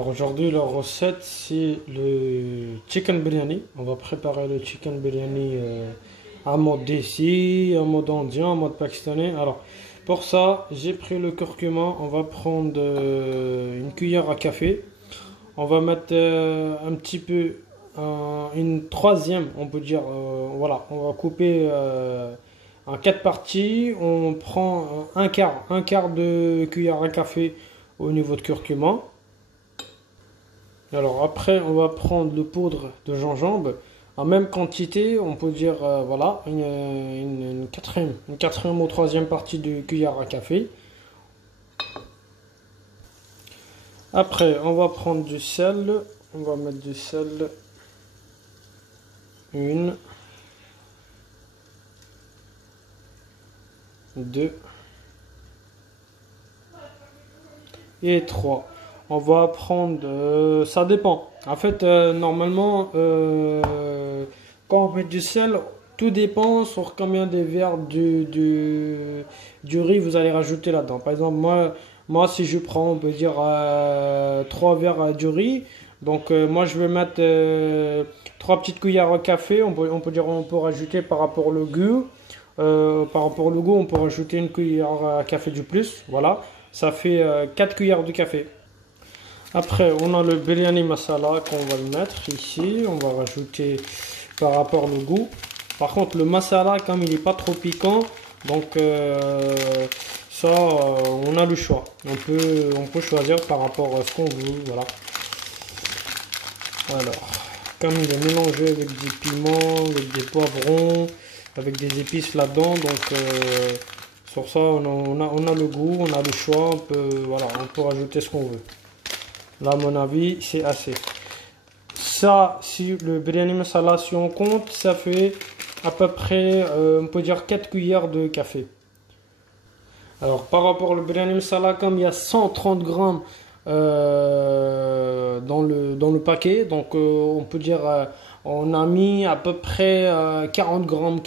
Alors aujourd'hui, la recette, c'est le chicken biryani. On va préparer le chicken biryani en mode desi, en mode indien, en mode pakistanais. Alors, pour ça, j'ai pris le curcuma. On va prendre une cuillère à café. On va mettre un petit peu, une troisième, on peut dire, voilà, on va couper en quatre parties. On prend un quart de cuillère à café au niveau de curcuma. Alors après, on va prendre le poudre de gingembre en même quantité, on peut dire voilà, une quatrième ou troisième partie de cuillère à café. Après, on va prendre du sel, on va mettre du sel, une, deux et trois. On va prendre, ça dépend. En fait, normalement, quand on met du sel, tout dépend sur combien de verres du riz vous allez rajouter là-dedans. Par exemple, moi, si je prends, on peut dire 3 verres du riz. Donc, moi, je vais mettre 3 petites cuillères à café. On peut dire, on peut rajouter par rapport au goût. On peut rajouter une cuillère à café du plus. Voilà, ça fait 4 cuillères de café. Après, on a le biryani masala qu'on va le mettre ici. On va rajouter par rapport au goût. Par contre, le masala, comme il n'est pas trop piquant, donc on a le choix. On peut choisir par rapport à ce qu'on veut. Voilà. Alors, comme il est mélangé avec des piments, avec des poivrons, avec des épices là-dedans, donc sur ça, on a le goût, on a le choix. Voilà, on peut rajouter ce qu'on veut. Là, à mon avis, c'est assez. Ça, si le biryani masala, si on compte, ça fait à peu près, on peut dire 4 cuillères de café. Alors, par rapport au biryani masala, comme il y a 130 grammes dans le paquet, donc on peut dire, on a mis à peu près 40 grammes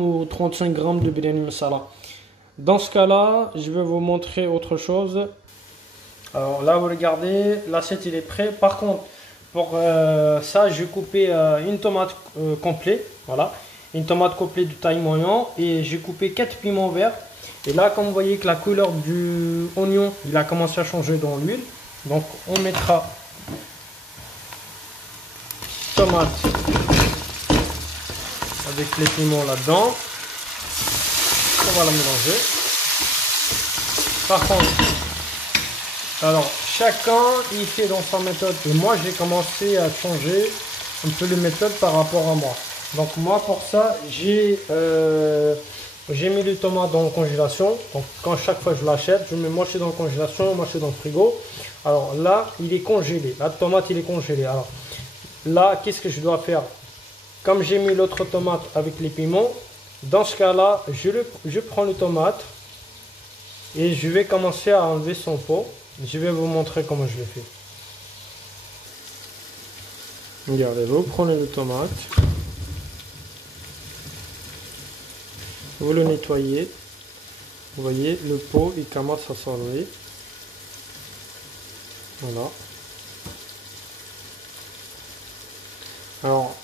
ou 35 grammes de biryani masala. Dans ce cas-là, je vais vous montrer autre chose. Alors là, vous regardez, l'assiette il est prêt. Par contre, pour ça, j'ai coupé une tomate complète. Voilà, une tomate complète de taille moyenne. Et j'ai coupé 4 piments verts. Et là, comme vous voyez que la couleur du oignon, il a commencé à changer dans l'huile. Donc, on mettra tomate avec les piments là-dedans. On va la mélanger. Par contre, alors, chacun, il fait dans sa méthode. Et moi, j'ai commencé à changer un peu les méthodes par rapport à moi. Donc, moi, pour ça, j'ai mis les tomates dans la congélation. Donc, quand chaque fois je l'achète, je mets moitié dans la congélation, moitié dans le frigo. Alors là, il est congelé. La tomate, il est congelé. Alors là, qu'est-ce que je dois faire? Comme j'ai mis l'autre tomate avec les piments, dans ce cas-là, je prends les tomates et je vais commencer à enlever son pot. Je vais vous montrer comment je le fais. Regardez, vous prenez le tomate, vous le nettoyez. Vous voyez, le pot il commence à s'enlever. Voilà. Alors,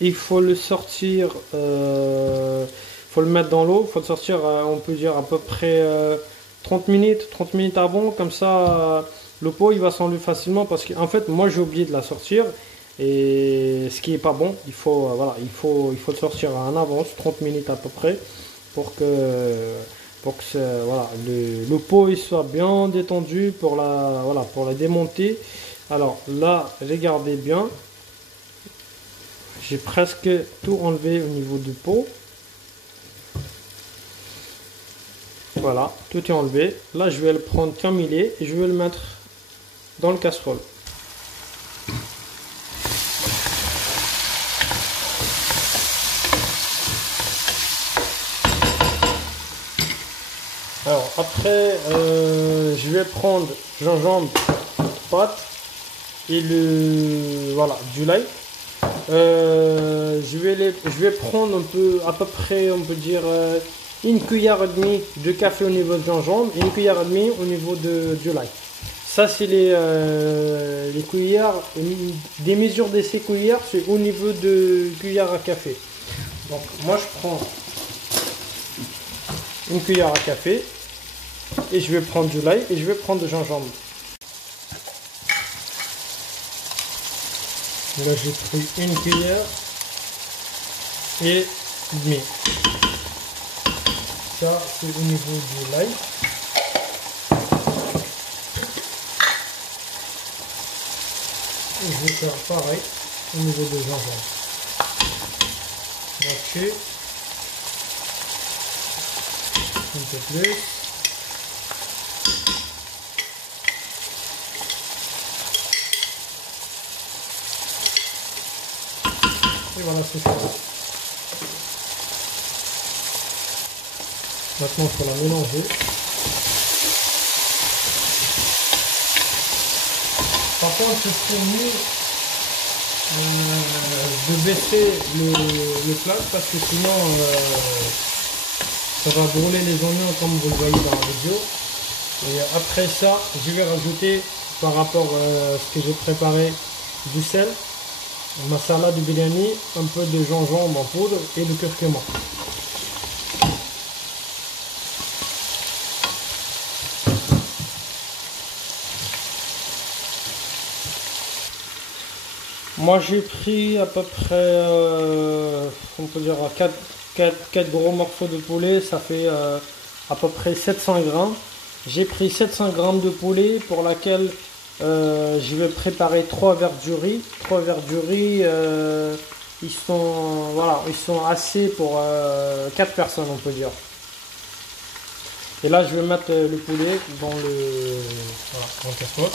il faut le sortir, faut le mettre dans l'eau, il faut le sortir, on peut dire à peu près 30 minutes avant, comme ça le pot il va s'enlever facilement parce qu'en fait moi j'ai oublié de la sortir et ce qui est pas bon, il faut voilà, il faut le sortir en avance, 30 minutes à peu près pour que voilà, le pot il soit bien détendu pour la démonter. Alors là, regardez bien, j'ai presque tout enlevé au niveau du pot. Voilà, tout est enlevé. Là, je vais le prendre comme il est et je vais le mettre dans le casserole. Alors, après, je vais prendre gingembre, pâte et du lait. Je vais prendre un peu, à peu près, on peut dire, une cuillère et demie de café au niveau de gingembre et une cuillère et demie au niveau du lait. Ça, c'est les cuillères, des mesures de ces cuillères, c'est au niveau de cuillère à café. Donc, moi, je prends une cuillère à café et je vais prendre du lait et je vais prendre du gingembre. Là, j'ai pris une cuillère et demi. Ça, c'est au niveau du lait. Et je vais faire pareil au niveau de gingembre. Ok. Un peu plus. Et voilà, c'est ça. Maintenant, il faut la mélanger. Par contre, ce serait mieux de baisser le plat parce que sinon ça va brûler les oignons comme vous le voyez dans la vidéo. Et après ça, je vais rajouter par rapport à ce que j'ai préparé du sel, ma salade de biryani, un peu de gingembre en poudre et de curcuma. Moi j'ai pris à peu près, on peut dire 4 gros morceaux de poulet, ça fait à peu près 700 grammes. J'ai pris 700 grammes de poulet pour laquelle je vais préparer 3 verres du riz. 3 verres du riz, ils sont assez pour 4 personnes on peut dire. Et là je vais mettre le poulet dans le casserole.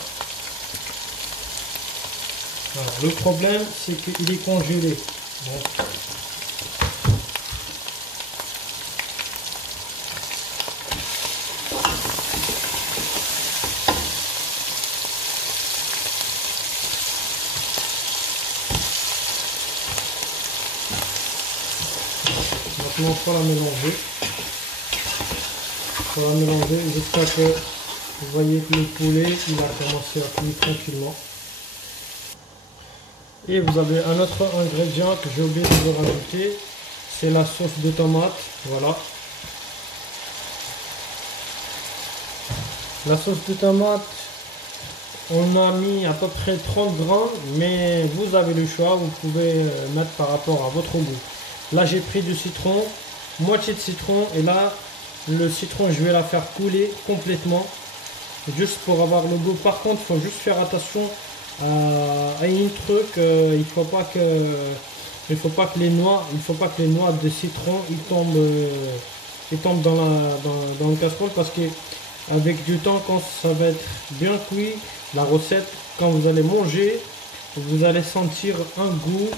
Voilà. Le problème, c'est qu'il est congelé. Donc, maintenant, il faut la mélanger. Il faut la mélanger jusqu'à ce que vous voyez que le poulet il a commencé à cuire tranquillement. Et vous avez un autre ingrédient que j'ai oublié de vous rajouter, c'est la sauce de tomate. Voilà. La sauce de tomate, on a mis à peu près 30 grammes, mais vous avez le choix, vous pouvez mettre par rapport à votre goût. Là j'ai pris du citron, moitié de citron, et là le citron je vais la faire couler complètement, juste pour avoir le goût. Par contre il faut juste faire attention à un truc, il faut pas que les noix de citron ils tombent dans le casserole, parce que avec du temps, quand ça va être bien cuit, la recette, quand vous allez manger, vous allez sentir un goût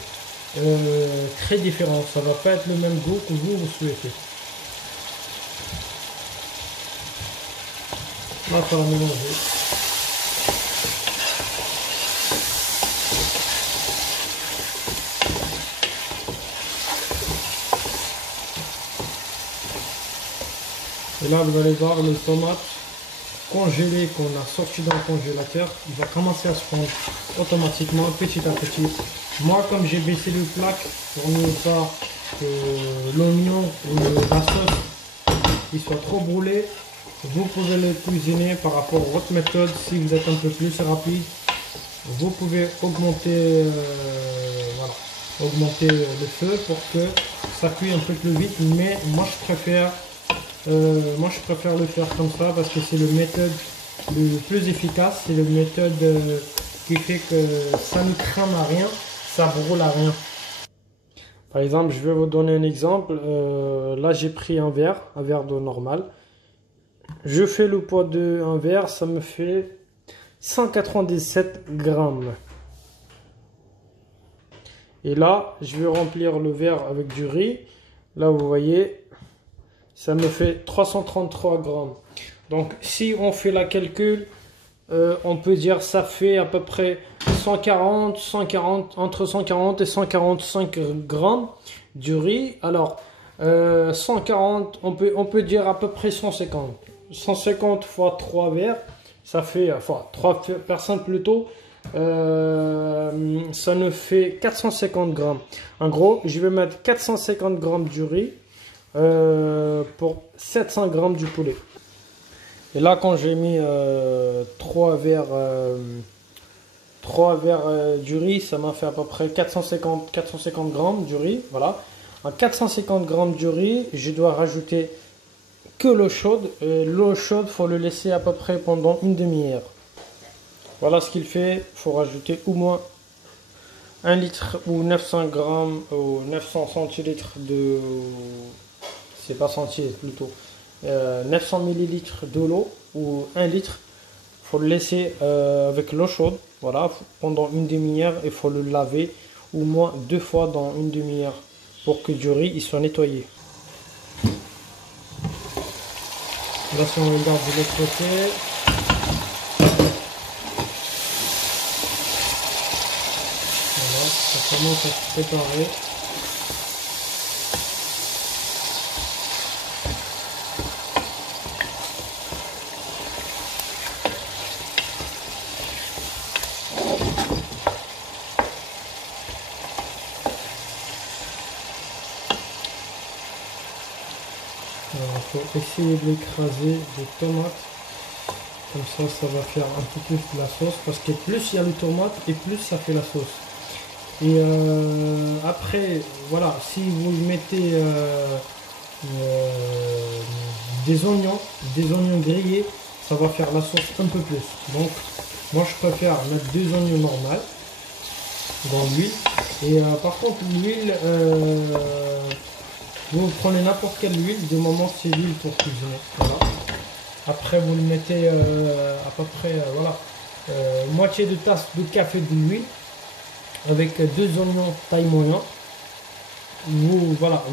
très différent. Ça va pas être le même goût que vous souhaitez. Là, il faut la mélanger. Et là, vous allez voir le tomate congelé qu'on a sorti dans le congélateur, il va commencer à se fondre automatiquement, petit à petit. Moi, comme j'ai baissé le plaque pour ne pas que l'oignon ou la sauce il soit trop brûlé, vous pouvez le cuisiner par rapport à votre méthode. Si vous êtes un peu plus rapide, vous pouvez augmenter, augmenter le feu pour que ça cuise un peu plus vite. Mais moi je préfère le faire comme ça parce que c'est le méthode le plus efficace. C'est le méthode qui fait que ça ne crame à rien, ça brûle à rien. Par exemple, je vais vous donner un exemple. Là, j'ai pris un verre d'eau normale. Je fais le poids d'un verre, ça me fait 197 grammes. Et là, je vais remplir le verre avec du riz. Là, vous voyez, ça me fait 333 grammes. Donc, si on fait la calcul, on peut dire ça fait à peu près 140, entre 140 et 145 grammes du riz. Alors, 140, on peut dire à peu près 150. 150 fois 3 verres, ça fait, enfin 3 personnes plutôt, ça ne fait 450 grammes. En gros, je vais mettre 450 grammes du riz pour 700 grammes du poulet. Et là, quand j'ai mis 3 verres, du riz, ça m'a fait à peu près 450 grammes du riz. Voilà. En 450 grammes du riz, je dois rajouter que l'eau chaude. L'eau chaude, faut le laisser à peu près pendant une demi-heure. Voilà ce qu'il fait. Il faut rajouter au moins 1 litre ou 900 grammes ou 900 centilitres de... C'est pas centilitres plutôt. 900 millilitres de l'eau ou 1 litre. Il faut le laisser avec l'eau chaude. Voilà, pendant une demi-heure. Il faut le laver au moins 2 fois dans une demi-heure pour que du riz il soit nettoyé. Là, si on regarde de l'autre côté, voilà, ça commence à se préparer. Il faut essayer de l'écraser de tomates. Comme ça va faire un peu plus de la sauce. Parce que plus il y a de tomates et plus ça fait la sauce. Et après, voilà, si vous mettez des oignons grillés, ça va faire la sauce un peu plus. Donc, moi je préfère mettre 2 oignons normaux dans l'huile. Et par contre, l'huile, vous prenez n'importe quelle huile, du moment que c'est l'huile pour cuisiner. Voilà. Après, vous le mettez à peu près, voilà, moitié de tasse de café d'huile avec 2 oignons taille moyen. Voilà,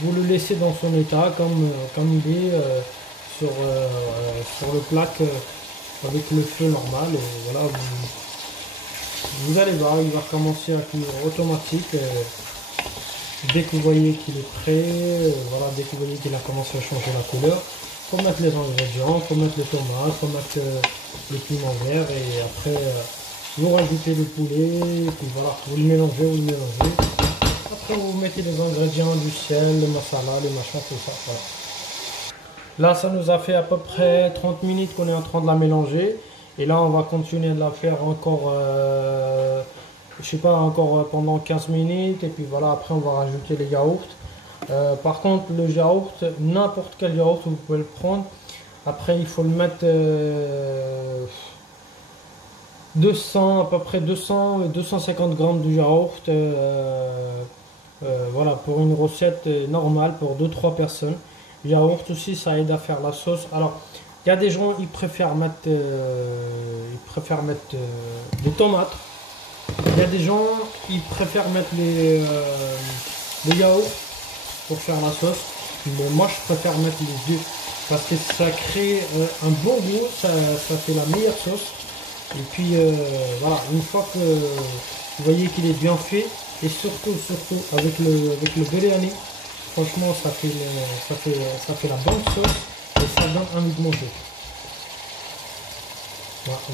vous le laissez dans son état comme il est sur le plaque avec le feu normal. Et voilà, vous allez voir, il va commencer à cuire automatique. Dès que vous voyez qu'il est prêt, voilà, dès que vous voyez qu'il a commencé à changer la couleur, il faut mettre les ingrédients, il faut mettre les tomates, il faut mettre le piment vert et après vous rajoutez le poulet, et puis voilà, vous le mélangez. Après vous mettez les ingrédients, du sel, le masala, les machins, tout ça. Voilà. Là ça nous a fait à peu près 30 minutes qu'on est en train de la mélanger. Et là on va continuer de la faire encore... je sais pas, encore pendant 15 minutes et puis voilà, après on va rajouter les yaourts. Par contre le yaourt, n'importe quel yaourt vous pouvez le prendre. Après il faut le mettre 200, à peu près 250 grammes de yaourt. Voilà, pour une recette normale pour 2-3 personnes. Le yaourt aussi ça aide à faire la sauce. Alors il y a des gens ils préfèrent mettre des tomates. Il y a des gens ils préfèrent mettre les yaourts pour faire la sauce, mais moi je préfère mettre les deux parce que ça crée un bon goût, ça fait la meilleure sauce. Et puis voilà, une fois que vous voyez qu'il est bien fait, et surtout avec le biryani, franchement ça fait la bonne sauce et ça donne envie de manger.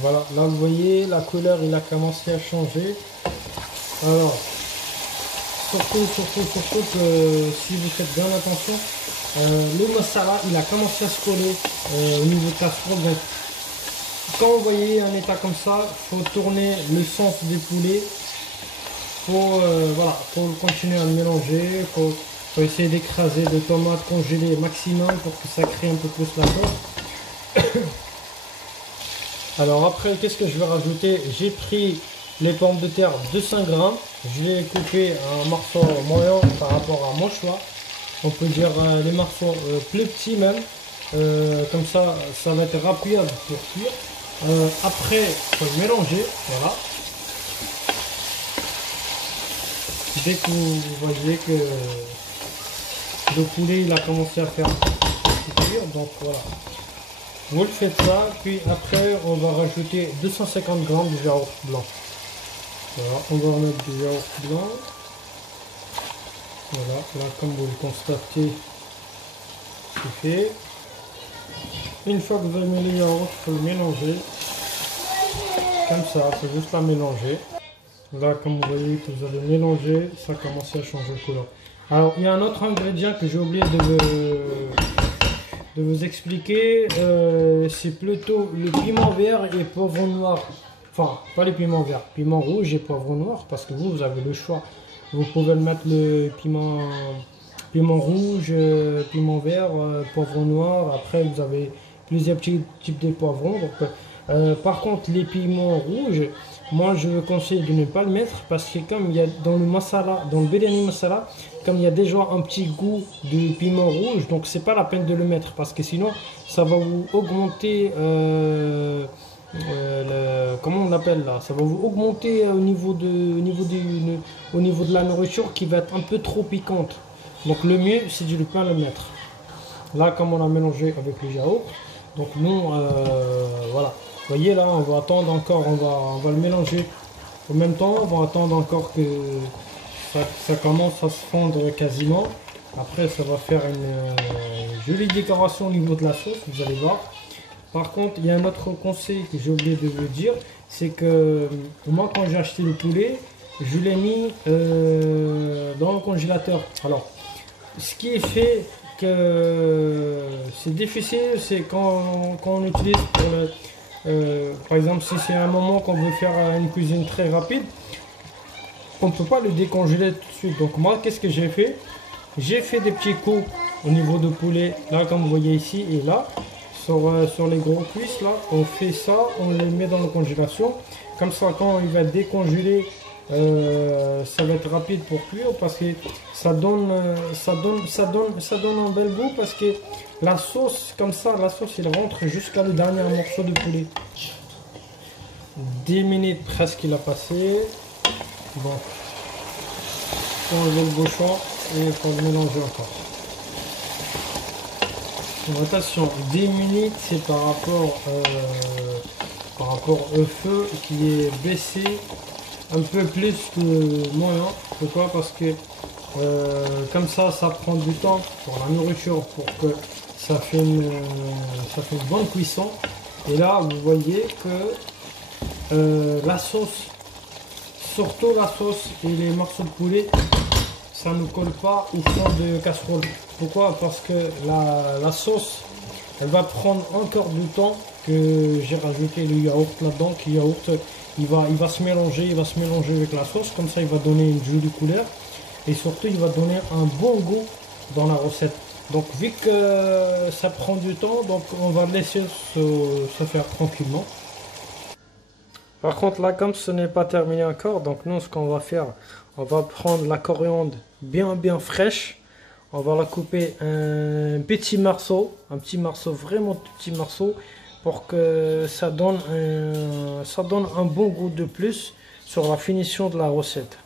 Voilà, là vous voyez la couleur il a commencé à changer. Alors surtout que si vous faites bien attention, le masala il a commencé à se coller au niveau de la frite. Donc quand vous voyez un état comme ça, il faut tourner le sens du poulet. Voilà, faut continuer à le mélanger, faut essayer d'écraser des tomates congelées maximum pour que ça crée un peu plus la sauce. Alors après, qu'est-ce que je vais rajouter? J'ai pris les pommes de terre 200 grammes. Je les ai coupées en morceaux moyens par rapport à mon choix. On peut dire les morceaux plus petits même. Comme ça, ça va être rapide pour cuire. Après, il faut le mélanger. Voilà. Dès que vous voyez que le poulet il a commencé à faire cuire, donc voilà. Vous le faites ça, puis après on va rajouter 250 grammes de yaourt blanc. Voilà, on va mettre du yaourt blanc. Voilà, là comme vous le constatez, c'est fait. Une fois que vous avez mis le yaourt, il faut le mélanger. Comme ça, c'est juste à mélanger. Là, comme vous voyez que vous avez mélangé, ça commence à changer de couleur. Alors, il y a un autre ingrédient que j'ai oublié de vous expliquer. C'est plutôt le piment vert et poivron noir. Enfin, pas les piments verts, piment rouge et poivron noir, parce que vous avez le choix. Vous pouvez le mettre le piment rouge, piment vert, poivron noir. Après, vous avez plusieurs petits types de poivrons. Donc, par contre, les piments rouges, moi je vous conseille de ne pas le mettre parce que comme il y a dans le masala, dans le biryani masala, comme il y a déjà un petit goût de piment rouge, donc c'est pas la peine de le mettre parce que sinon ça va vous augmenter, comment on appelle là, ça va vous augmenter au niveau de la nourriture qui va être un peu trop piquante. Donc le mieux c'est de ne pas le mettre. Là comme on a mélangé avec le yaourt, donc nous voilà. Vous voyez là, on va attendre encore, on va le mélanger en même temps, on va attendre encore que ça commence à se fondre quasiment. Après ça va faire une jolie décoration au niveau de la sauce, vous allez voir. Par contre, il y a un autre conseil que j'ai oublié de vous dire, c'est que moi quand j'ai acheté le poulet, je l'ai mis dans le congélateur. Alors, ce qui est fait que c'est difficile, c'est quand on utilise pour le... par exemple, si c'est un moment qu'on veut faire une cuisine très rapide, on ne peut pas le décongeler tout de suite. Donc moi, qu'est-ce que j'ai fait? J'ai fait des petits coups au niveau de poulet, là comme vous voyez ici et là, sur les gros cuisses, là, on fait ça, on les met dans la congélation. Comme ça, quand il va décongeler, ça va être rapide pour cuire parce que ça donne un bel goût parce que la sauce, comme ça, la sauce, il rentre jusqu'à le dernier morceau de poulet. 10 minutes presque il a passé. Bon, on enlève le bouchon et il faut le mélanger encore. Bon, attention, 10 minutes c'est par rapport au feu qui est baissé un peu plus que moyen. Pourquoi? Parce que comme ça prend du temps pour la nourriture pour que ça fait une bonne cuisson. Et là vous voyez que la sauce, surtout la sauce et les morceaux de poulet, ça ne colle pas au fond de casserole. Pourquoi? Parce que la sauce, elle va prendre encore du temps que j'ai rajouté le yaourt là-dedans. Le yaourt, il va se mélanger avec la sauce. Comme ça, il va donner une jolie couleur. Et surtout, il va donner un bon goût dans la recette. Donc, vu que ça prend du temps, donc on va laisser se faire tranquillement. Par contre, là, comme ce n'est pas terminé encore, donc nous, ce qu'on va faire, on va prendre la coriandre bien fraîche. On va la couper un petit morceau, vraiment petit morceau, pour que ça donne un bon goût de plus sur la finition de la recette.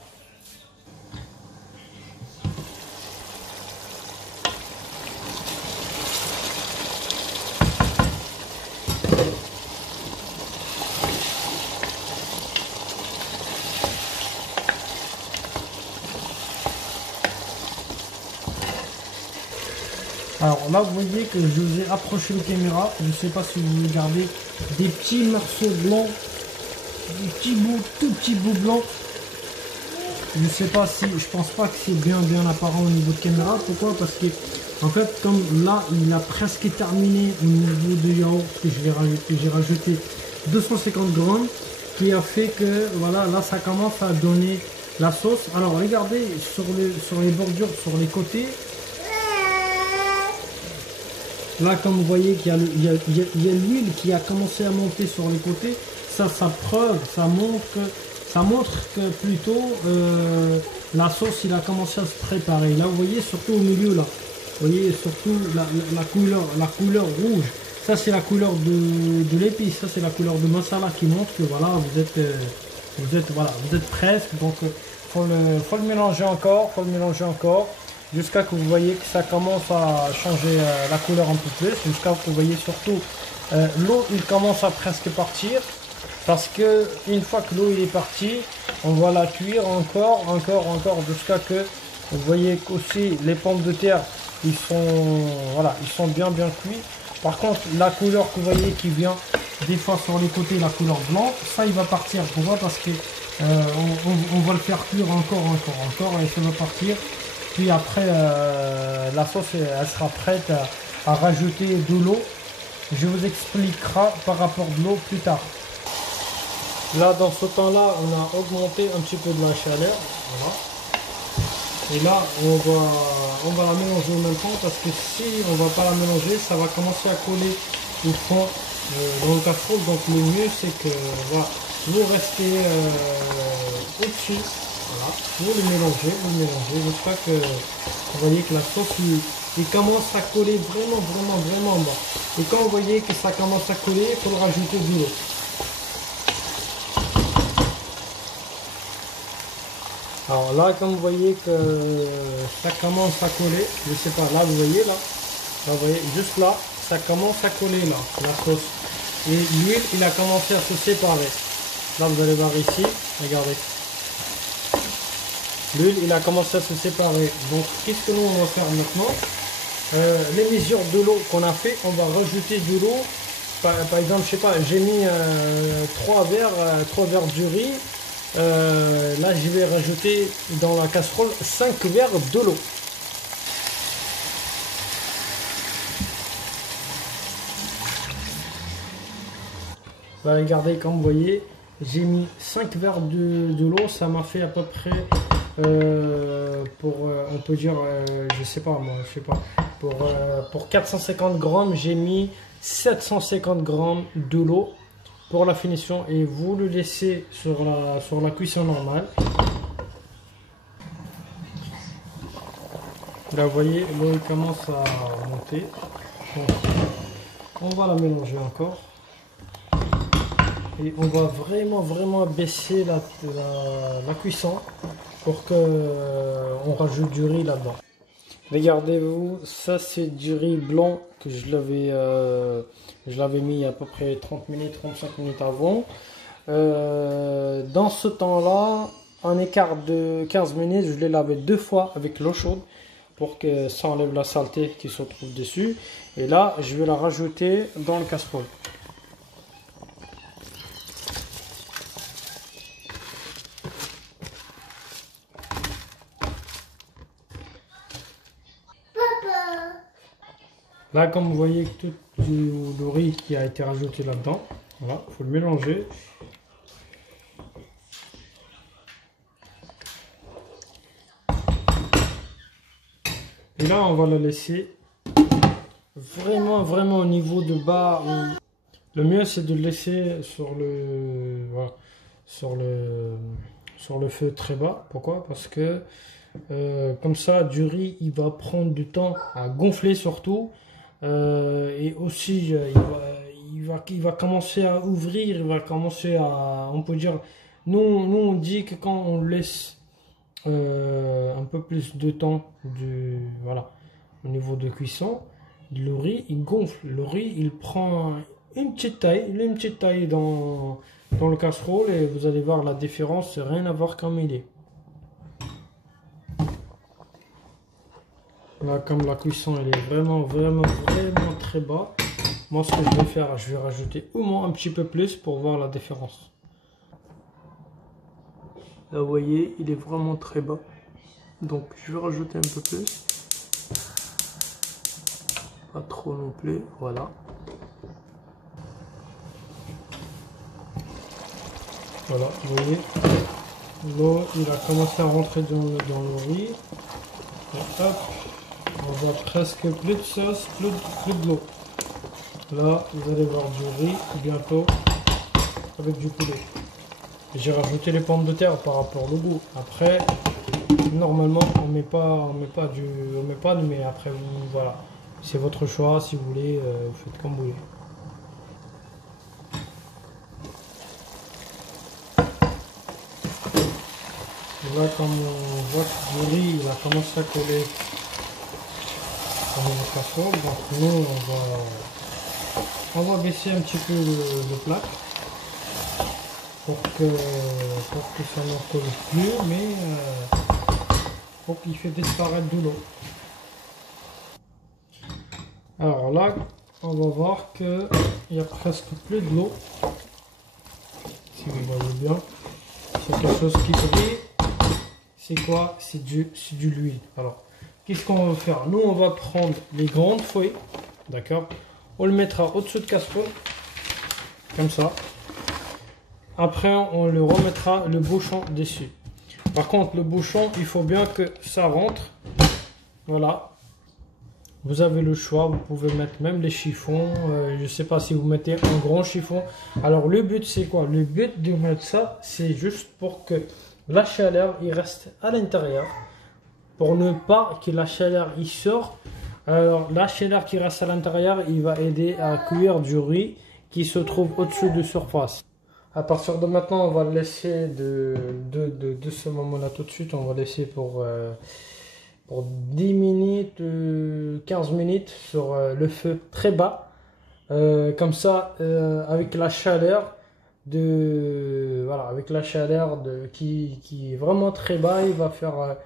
Alors là, vous voyez que je vous ai approché la caméra. Je ne sais pas si vous regardez des petits morceaux blancs, des petits bouts, tout petits bouts blancs. Je sais pas si, je pense pas que c'est bien apparent au niveau de caméra. Pourquoi? Parce que en fait, comme là, il a presque terminé au niveau de yaourt que j'ai rajouté 250 grammes, qui a fait que voilà, là ça commence à donner la sauce. Alors regardez sur les bordures, sur les côtés. Là, comme vous voyez qu'il y a l'huile qui a commencé à monter sur les côtés, ça preuve, ça montre que plutôt la sauce il a commencé à se préparer. Là, vous voyez surtout au milieu là, vous voyez surtout la couleur rouge. Ça c'est la couleur de l'épice, ça c'est la couleur de masala qui montre que voilà vous êtes presque. Donc faut le mélanger encore, jusqu'à que vous voyez que ça commence à changer la couleur un peu plus, jusqu'à que vous voyez surtout l'eau il commence à presque partir, parce que une fois que l'eau il est partie, on va la cuire encore jusqu'à que vous voyez qu'aussi les pommes de terre ils sont bien cuits. Par contre, la couleur que vous voyez qui vient des fois sur les côtés, la couleur blanc, ça il va partir. Pourquoi? Parce que on va le faire cuire encore et ça va partir. Puis après, la sauce elle sera prête à rajouter de l'eau. Je vous expliquerai par rapport de l'eau plus tard. Là, dans ce temps-là, on a augmenté un petit peu de la chaleur. Voilà. Et là, on va la mélanger en même temps parce que si on ne va pas la mélanger, ça va commencer à coller au fond dans le casserole. Donc le mieux, c'est que voilà, vous restez au-dessus. Voilà. Vous le mélangez. Jusqu'à que vous voyez que la sauce il commence à coller vraiment bon. Et quand vous voyez que ça commence à coller, il faut rajouter de l'eau. Alors là, comme vous voyez que ça commence à coller, je sais pas, là vous voyez là vous voyez, juste là, ça commence à coller là, la sauce. Et l'huile, il a commencé à se séparer. Là vous allez voir ici, regardez. L'huile, il a commencé à se séparer. Donc qu'est-ce que nous on va faire maintenant? Les mesures de l'eau qu'on a fait, on va rajouter de l'eau. Par exemple, je sais pas, j'ai mis 3 verres du riz. Là, je vais rajouter dans la casserole 5 verres de l'eau. Bah, regardez, comme vous voyez, j'ai mis 5 verres de l'eau. Ça m'a fait à peu près, on peut dire, je sais pas, moi, je sais pas. Pour 450 grammes, j'ai mis 750 grammes de l'eau pour la finition et vous le laissez sur la cuisson normale. Là vous voyez l'eau commence à monter. Donc, on va la mélanger encore et on va vraiment baisser la cuisson pour que on rajoute du riz là-dedans. Regardez-vous, ça c'est du riz blanc que je l'avais mis à peu près 30 minutes, 35 minutes avant. Dans ce temps-là, en écart de 15 minutes, je l'ai lavé 2 fois avec l'eau chaude pour que ça enlève la saleté qui se trouve dessus. Et là, je vais la rajouter dans le casserole. Là, comme vous voyez, tout le riz qui a été rajouté là-dedans, voilà, il faut le mélanger. Et là, on va le laisser vraiment au niveau de bas. Le mieux, c'est de le laisser sur le feu très bas. Pourquoi? Parce que comme ça, du riz, il va prendre du temps à gonfler surtout. Et aussi il va commencer à ouvrir, il va commencer à, on peut dire, nous on dit que quand on laisse un peu plus de temps voilà, au niveau de cuisson, le riz il gonfle, le riz il prend une petite taille dans le casserole et vous allez voir la différence, c'est rien à voir comme il est. Là, comme la cuisson elle est vraiment très bas, moi ce que je vais faire, je vais rajouter au moins un petit peu plus pour voir la différence. Là vous voyez, il est vraiment très bas, donc je vais rajouter un peu plus, pas trop non plus, voilà. Voilà, vous voyez, l'eau il a commencé à rentrer dans le riz, et hop. On voit presque plus de sauce, plus de l'eau. Là, vous allez voir du riz bientôt avec du poulet. J'ai rajouté les pommes de terre par rapport au goût. Après, normalement, on met pas mais après, voilà. C'est votre choix. Si vous voulez, vous faites comme vous voulez. Là, comme on voit que du riz, il a commencé à coller. Donc nous on va baisser un petit peu le plat pour que ça ne colle plus, mais pour qu'il fait disparaître de l'eau. Alors là, on va voir que il y a presque plus de l'eau. Si vous voyez bien, c'est quelque chose qui brille. C'est quoi? C'est de l'huile. Alors, qu'est-ce qu'on va faire? Nous, on va prendre les grandes feuilles, d'accord? On le mettra au-dessus de casserole, comme ça. Après, on le remettra le bouchon dessus. Par contre, le bouchon, il faut bien que ça rentre. Voilà. Vous avez le choix, vous pouvez mettre même les chiffons. Je ne sais pas si vous mettez un grand chiffon. Alors, le but, c'est quoi? Le but de mettre ça, c'est juste pour que la chaleur, il reste à l'intérieur. Pour ne pas que la chaleur, il sort. Alors, la chaleur qui reste à l'intérieur, il va aider à cuire du riz qui se trouve au-dessus de surface. À partir de maintenant, on va le laisser de ce moment-là tout de suite. On va laisser pour 10 minutes, 15 minutes sur le feu très bas. Comme ça, avec la chaleur avec la chaleur qui est vraiment très bas, il va faire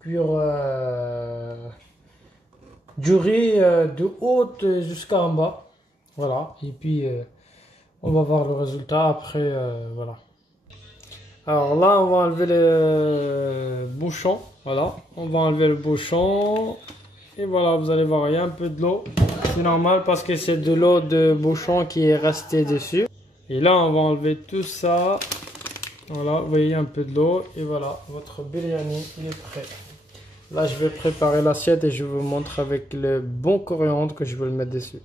cuire du riz de haut jusqu'à en bas. Voilà. Et puis on va voir le résultat après. Voilà. Alors là, on va enlever le bouchon. Voilà, on va enlever le bouchon. Et voilà, vous allez voir, il y a un peu de l'eau. C'est normal parce que c'est de l'eau de bouchon qui est restée dessus. Et là, on va enlever tout ça. Voilà, vous voyez un peu de l'eau. Et voilà, votre biryani, il est prêt. Là, je vais préparer l'assiette et je vous montre avec le bon coriandre que je vais le mettre dessus.